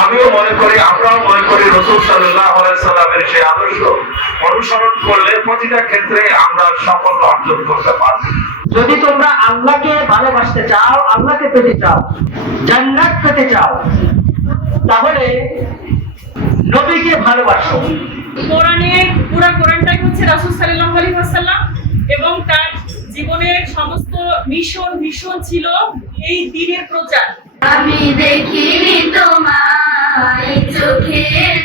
আমিও মনে করি আমরাও মনে করি রসুল সাল্লাহ সাল্লামের সেই আদর্শ অনুসরণ করলে প্রতিটা ক্ষেত্রে আমরা সফল অর্জন করতে পারব। যদি তোমরা আল্লাহকে ভালোবাসতে চাও আল্লাহকে পেতে চাও জান্নাত পেতে চাও তাহলে নবীকে ভালোবাসো। কোরআনে পুরো কোরআনটাই হচ্ছে রাসূল সাল্লাল্লাহু আলাইহি ওয়াসাল্লাম এবং তার জীবনের সমস্ত মিশন ভীষণ ছিল এই দিনের প্রচার। আমি দেখিনি তোমায় চোখের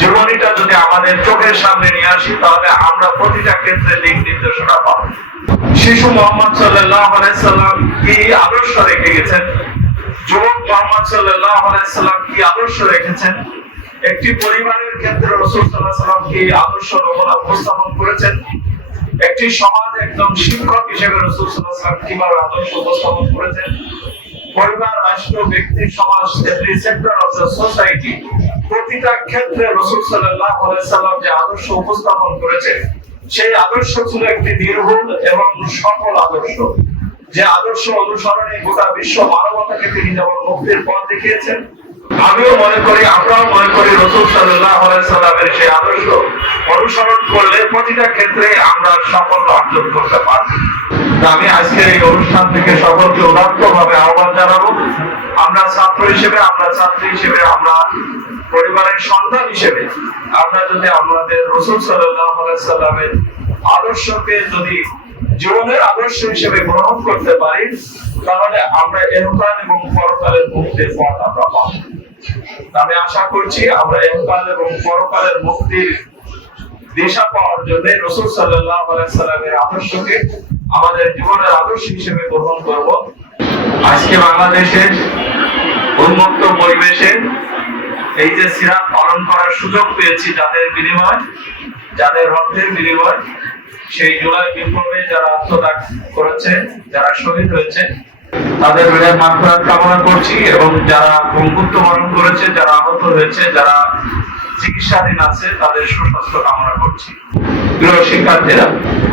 জীবনীটা যদি আমাদের চোখের সামনে নিয়ে আসি, তাহলে আমরা প্রতিটা ক্ষেত্রে দিক নির্দেশনা পাবো। শিশু মোহাম্মদ সাল্লাহ সাল্লাম কি আদর্শ রেখে গেছেন? যুবক মোহাম্মদ সাল্লাহ সাল্লাম কি আদর্শ রেখেছেন? একটি পরিবারের ক্ষেত্রে রসুল সাল্লাহ সাল্লাম কি আদর্শ নমুনা উপস্থাপন করেছেন? একটি সমাজ একদম শিক্ষক হিসেবে রসুল সাল্লাহ সাল্লাম কীভাবে আদর্শ উপস্থাপন করেছেন? পরিবার, রাষ্ট্র, ব্যক্তি, সমাজ every sector of the society প্রতিটা ক্ষেত্রে রসুল সাল্লাহ সাল্লাম যে আদর্শ উপস্থাপন করেছে সেই আদর্শ ছিল একটি নির্ভুল এবং সফল আদর্শ। যে আদর্শ অনুসরণে গোটা বিশ্ব মানবতাকে তিনি যেমন মুক্তির পথ দেখিয়েছেন, আমিও মনে করি, আমরাও মনে করি রসুল সাল্লাহ সাল্লামের সেই আদর্শ অনুসরণ করলে প্রতিটা ক্ষেত্রে আমরা সাফল্য অর্জন করতে পারব। তা আমি আজকের এই অনুষ্ঠান থেকে সকলকে উদাত্ত ভাবে আহ্বান জানাব। আমরা ছাত্র হিসেবে, আমরা ছাত্রী হিসেবে, আমরা পরিবারের সন্তান হিসেবে, আমরা যদি আমাদের রসুল সাল্লামের আদর্শকে যদি জীবনের আদর্শ হিসেবে গ্রহণ করতে পারি, তাহলে আমরা এহকাল এবং পরকালের মুক্তির পথ আমরা পাবো। আমি আশা করছি আমরা এহকাল এবং পরকালের মুক্তির দিশা পাওয়ার জন্য রসুল সাল্লাহ সাল্লামের আদর্শকে আমাদের জীবনের আদর্শ হিসেবে গ্রহণ করব। আজকে বাংলাদেশের উন্মুক্ত পরিবেশে এই যে সিরাত পালন করার সুযোগ পেয়েছি যাদের বিনিময়, যাদের রক্তের বিনিময়, সেই জুলাই বিপ্লবে যারা আত্মত্যাগ করেছে, যারা শহীদ হয়েছে, তাদের হৃদয় মাত্রাত কামনা করছি এবং যারা বঙ্কুত্ব বরণ করেছে, যারা আহত হয়েছে, যারা চিকিৎসাধীন আছে, তাদের সুস্বাস্থ্য কামনা করছি। প্রিয় শিক্ষার্থীরা,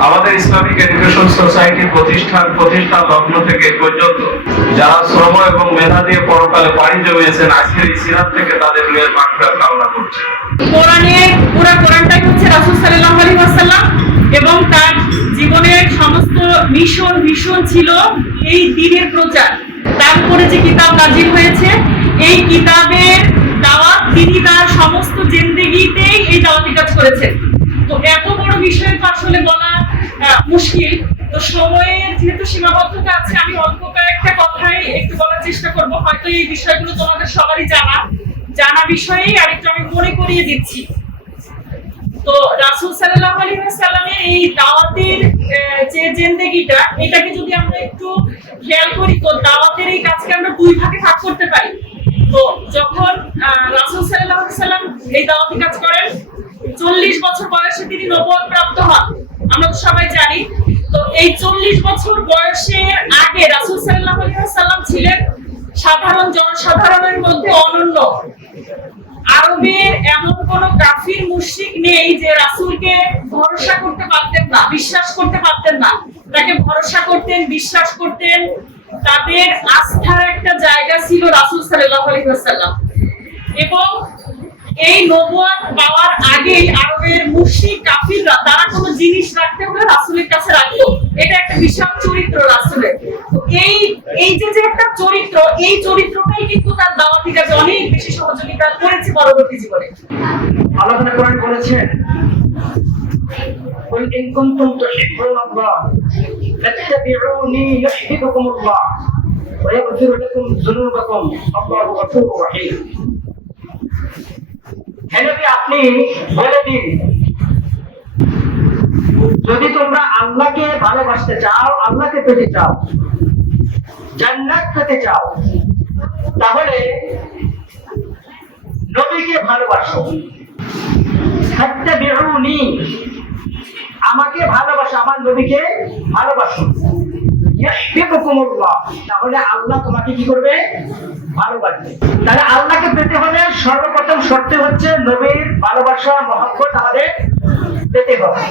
আমাদের ইসলামিক এডুকেশন সোসাইটি প্রতিষ্ঠান প্রতিষ্ঠা লগ্ন থেকে পর্যন্ত যারা শ্রম এবং মেধা দিয়ে পরকালে পাড়ি জমিয়েছেন, আজকের এই সিরাত থেকে তাদের হৃদয় মাত্রাত কামনা করছি। কোরআনে পুরো কোরআনটাই হচ্ছে রাসূল সাল্লাল্লাহু আলাইহি ওয়াসাল্লাম এবং তার জীবনের সমস্ত মিশন ভীষণ ছিল এই দিনের প্রচার। তার উপরে যে কিতাব নাজিল হয়েছে, এই কিতাবের দাওয়াত তিনি তার সমস্ত জিন্দেগিতেই এই দাওয়াতি কাজ করেছেন। তো এত বড় বিষয় তো আসলে বলা মুশকিল। তো সময়ের যেহেতু সীমাবদ্ধতা আছে, আমি অল্প কয়েকটা কথাই একটু বলার চেষ্টা করব। হয়তো এই বিষয়গুলো তোমাদের সবারই জানা। জানা বিষয়েই আরেকটু আমি মনে করিয়ে দিচ্ছি। তো রাসূল সাল্লাল্লাহু আলাইহি ওয়াসাল্লামের এই দাওয়াতের যে জিন্দেগিটা, এটাকে যদি আমরা একটু খেয়াল করি, তো দাওয়াতের এই কাজকে আমরা দুই ভাগে ভাগ করতে পারি। তো যখন রাসূল সাল্লাল্লাহু আলাইহি ওয়াসাল্লাম এই দাওয়াতি কাজ করেন, চল্লিশ বছর বয়সে তিনি নবুয়ত প্রাপ্ত হন। আমরা তো সবাই জানি। তো এই চল্লিশ বছর বয়সের আগে রাসূল সাল্লাল্লাহু আলাইহি ওয়াসাল্লাম ছিলেন সাধারণ জনসাধারণের মধ্যে অনন্য। আরবের এমন কোন কাফির, মুশরিক নেই যে রাসূলকে ভরসা করতে পারতেন না, বিশ্বাস করতে পারতেন না। তাকে ভরসা করতেন, বিশ্বাস করতেন। তাদের আস্থার একটা জায়গা ছিল রাসূল সাল্লাল্লাহু আলাইহি ওয়াসাল্লাম এবং এই নবুয়াত পাওয়ার আগেই আরবের মুশরিক কাফিররা তারা কোনো জিনিস রাখতে হলে রাসূলের কাছে রাখতো এটা একটা বিশাল চরিত্র রাসূলের তো এই এই যে যে একটা চরিত্র এই চরিত্রটাই কিন্তু তার দাওয়াতি কাজে অনেক বেশি সহযোগিতা করেছে পরবর্তী জীবনে আল্লাহ তাআলা কোরআন বলেছেন قل إن كنتم تحبون الله فاتبعوني يحببكم الله ويغفر لكم ذنوبكم الله غفور رحيم হে নবী, আপনি বলে দিন যদি তোমরা আল্লাহকে ভালোবাসতে চাও আল্লাহকে পেতে চাও জান্নাত পেতে চাও তাহলে নবীকে ভালোবাসো ফাত্তাবিউনি আমাকে ভালোবাসো আমার নবীকে ভালোবাসো ইউহিব্বুকুমুল্লাহ তাহলে আল্লাহ তোমাকে কি করবে? ভালোবাসবে। তাহলে আল্লাহকে পেতে হলে সর্বপ্রথম শর্ত হচ্ছে নবীর ভালোবাসা, মহব্বত আমাদের পেতে হবে।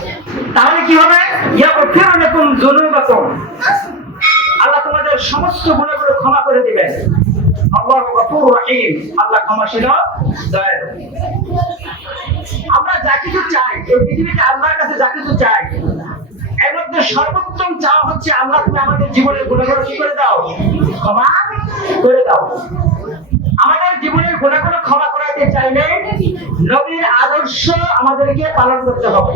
তাহলে কি হবে? ইয়াগফিরু লাকুম যুনুবাকুম। আল্লাহ তোমাদের সমস্ত গুণাগুলো ক্ষমা করে দিবেন। আল্লাহ গফুর রহিম। আল্লাহ ক্ষমাশীল দয়ালু। আমরা যা কিছু চাই পৃথিবীতে আল্লাহর কাছে যা কিছু চাই এর সর্বোত্তম চাওয়া হচ্ছে আল্লাহ, তুমি আমাদের জীবনের গুণাগুলো কি করে দাও? ক্ষমা করে দাও। আমাদের জীবনের গুণাগুলো ক্ষমা করাতে চাইলে নবীর আদর্শ আমাদেরকে পালন করতে হবে।